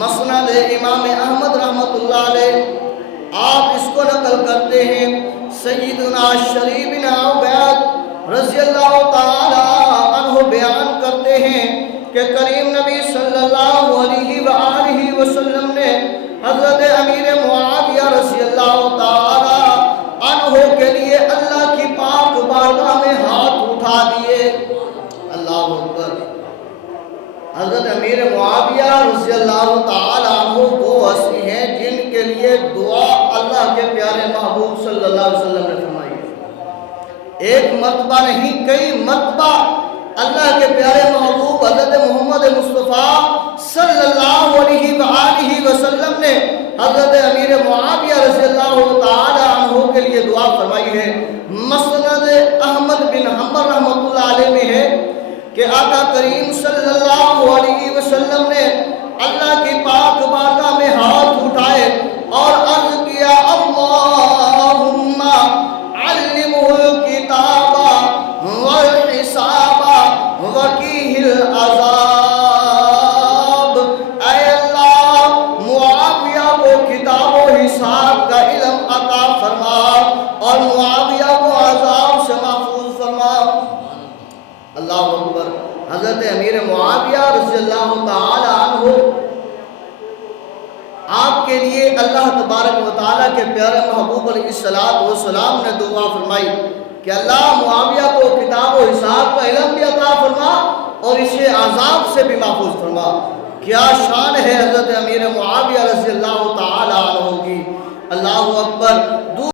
مسند امام احمد رحمۃ اللہ علیہ آپ اس کو نقل کرتے ہیں، سیدنا شریف بن عبید رضی اللہ تعالی عنہ بیان کرتے ہیں کہ کریم نبی صلی اللہ علیہ وآلہ وسلم نے حضرت امیر معاویہ رضی اللہ تعالی عنہ کے لیے اللہ کی پاک بارگاہ میں ہاتھ اٹھا دیے۔ اللہ اکبر۔ حضرت امیر معاویہ رضی اللہ تعالی عنہ وہ ہستی ہیں جن کے لیے دعا اللہ کے پیارے محبوب صلی اللہ علیہ وسلم نے فرمائی ہے۔ ایک مرتبہ نہیں، کئی مرتبہ اللہ کے پیارے محبوب حضرت محمد مصطفیٰ صلی اللہ علیہ وآلہ وسلم نے حضرت امیر معاویہ رضی اللہ تعالی عنہ کے لیے دعا فرمائی ہے۔ مسند احمد بن حنبل رحمۃ اللہ علیہ میں ہے کہ آقا کریم صلی اللہ علیہ وسلم نے اللہ کی پاک بارگاہ میں ہاتھ اٹھائے اور عرض کیا، اللہم علمہ الکتاب والحساب وقیہ العذاب۔ اے اللہ معاویہ کو کتاب و حساب کا علم عطا فرما اور معاویہ کو عذاب سے محفوظ فرما۔ اللہ اکبر۔ حضرت امیر معاویہ رضی اللہ تعالی عنہ آپ کے لیے اللہ تبارک و تعالیٰ کے پیارے محبوب علیہ السلام نے دعا فرمائی کہ اللہ معاویہ کو کتاب و حساب کا علم بھی عطا فرما اور اسے عذاب سے بھی محفوظ فرما۔ کیا شان ہے حضرت امیر معاویہ رضی اللہ تعالی عنہ کی۔ اللہ اکبر۔